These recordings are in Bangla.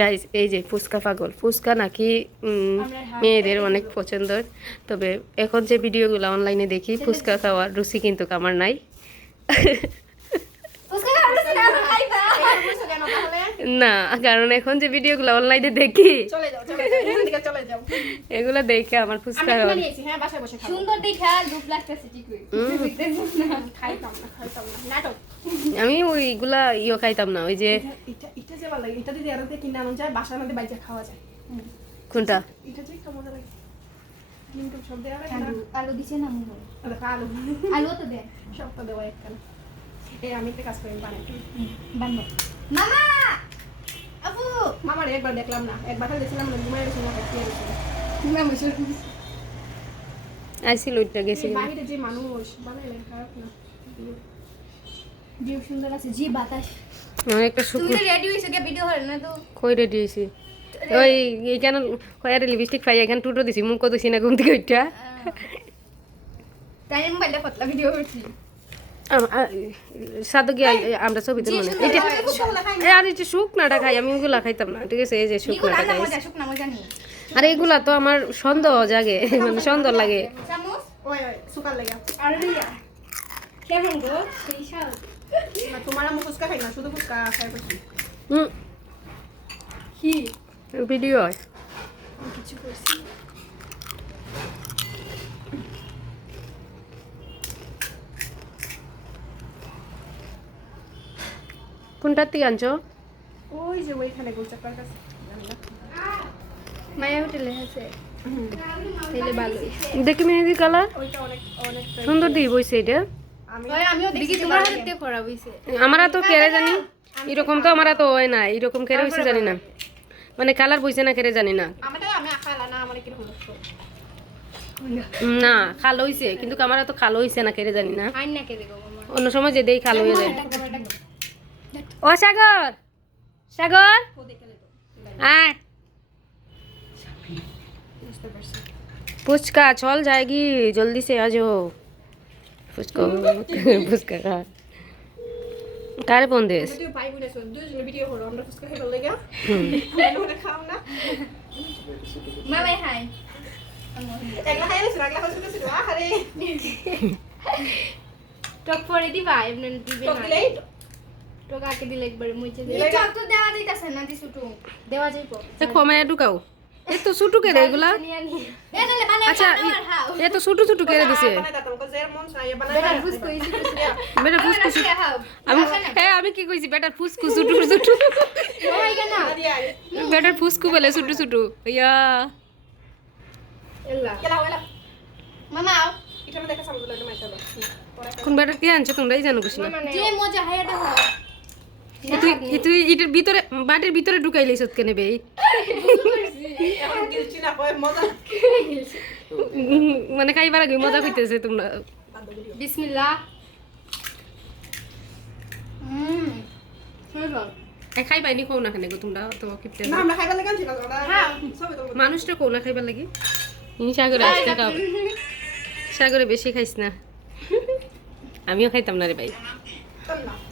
গাইস এই যে ফুচকা পাগল, ফুচকা নাকি মেয়েদের অনেক পছন্দের। তবে এখন যে ভিডিওগুলো অনলাইনে দেখি ফুচকা খাওয়ার রুচি কিন্তু আমার নাই। না, কারণ এখন যে ভিডিওগুলো অনলাইনে দেখি এগুলো দেখে আমার ফুচকা আমি ওইগুলা খাইতাম না। ওই যে কোনটা আলু দিছে না আলু তো দে সবটা দেওয়া একখান। আমি একটা কাজ করি বানাবো মামা আপু মামার একবার দেখলাম না, একবার খালি দেখছিলাম না, ঘুমাই গেছিলাম না বসে আইছিল ওইটা গেছিল। বাইরে যে মানুষ বানাইলে খারাপ না, ভিউ সুন্দর আছে, জি বাতাস। আমার একটা শুকনো তুমি রেডি হইছো কি ভিডিও হল না তো? কই রেডি হইছি ওই এইখানে কয়ারে লিপস্টিক পাই এখানে টুটো দিছি, মুখ কত সিনা ঘুম থেকে ওইটা তাই মোবাইলে পাতলা ভিডিও করছি। সাদু কি আমরা ছবি তুলব না এটা। আর এই যে শুকনাটা খাই আমি, ওগুলা খাইতাম না, ঠিক আছে? এই যে শুকনাটা খাই। শুকনা মজা নেই। আর এগুলা তো আমার সন্দেহ জাগে, মানে সন্দেহ লাগে। চামচ ওই সুকার লাগা আর দিয়া কেমন গো সেই শাল না তোমার আমু ফুচকা খাই না, শুধু ফুচকা খাই করছি। কি ভিডিও হয় কিছু করছি কোনটা থেকে আনছো? ওই যে ওইখানে গোলচাপার কাছে মায়া হোটেলে আছে, তাইলে ভালো দেখি মেহেদি কালার ওইটা অনেক অনেক সুন্দর দিয়ে বইছে এটা। আমিও দেখি তোমার হাতে করা হইছে। আমারা তো কেড়ে জানি এরকম, তো আমারা তো হয় না এরকম কেড়ে হইছে জানি না, মানে কালার বইছে না কেড়ে জানি না। আমারটা আমি আখালা না, আমার কি হলো না খাল হইছে, কিন্তু আমারা তো খাল হইছে না কেড়ে জানি না। আইন না কে দেখো মামা অন্য সময় যে দেই খাল হয়ে যায়। ও সাগর, সাগর আয় ফুচका চল जाएगी जल्दी से आ जाओ। ফুচকা ফুচকা খা কারে ফোন দিস? তুই ভাই বলেছ দুইজন ভিডিও করো, আমরা ফুচকা খাইবার লাগা আমরা খাও না মামাই হাই একলা খাইলে সুরাগলা হইছে তো আরে টক পরে দিবা এমন দিবে না, টক আকে দিলে একবারে মুইছে দিলে টক তো দেওয়া যাইতাছে না, দিছু তো দেওয়া যাইবো। এ খমে ঢুকাও, এ তো ছোট করে এগুলা। আচ্ছা এ তো ছোট ছোট করে দিছে। বেটার ফুসকো ইজি বেটার ফুসকুস আমি আমি কি কইছি? বেটার ফুসকুস ছোট ছোট ওই কেন বেটার ফুসকু বলে ছোট ছোট ইয়া এলা কেলা ওলা মামা এটা দেখা সামনে লাগে মাইতাবা কোন বেটার কি আনছো তোমরাই জানো কিছু না। যে মজা হয় এটা হয় তুই এটার ভিতরে বাটির ভিতরে ঢুকাই লইছত কেন বে? এখন গিলছি না কয় মজা মানে খাইবার আগে মজা কইতেছে তোমরা। বিসমিল্লাহ খাইবাই নি কও না কেন গো তোমরা? তো কিপটে না আমরা খাইবার লাগা ছিল ওটা হ্যাঁ সবই তো মানুষটা কও না খাইবার লাগি। সাগরে আজকে খাও, সাগরে বেশি খাইস না। আমিও খাইতাম না রে ভাই।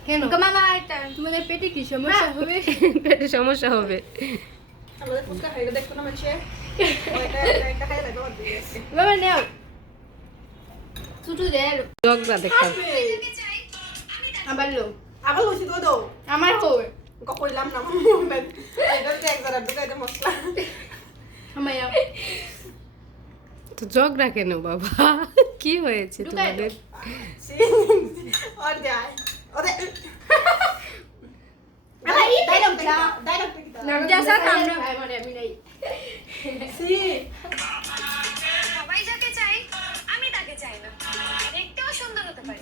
কেন মামা এটা তোমাদের পেটে কি সমস্যা হবে? পেটে সমস্যা হবে। আমাদের ফুচকা খাইলে দেখো না মানুষে ওইটা একটা খাইলে বাবা দিয়েছে বাবা নাও ছুটু দে জগদা দেখতাম আবার হইছে তো দাও আমার হই কইলাম না মোবাইল এটা তো একবার ঢুকাইতে মশলা আমায়া তো জগরা কেন বাবা? কি হয়েছে তোমাদের? और क्या है और डायलॉग ना जैसा काम ना है मारे আমি নাই সি সবাই যাকে চাই আমি তাকে চাই না, দেখতেও সুন্দর হতে পারি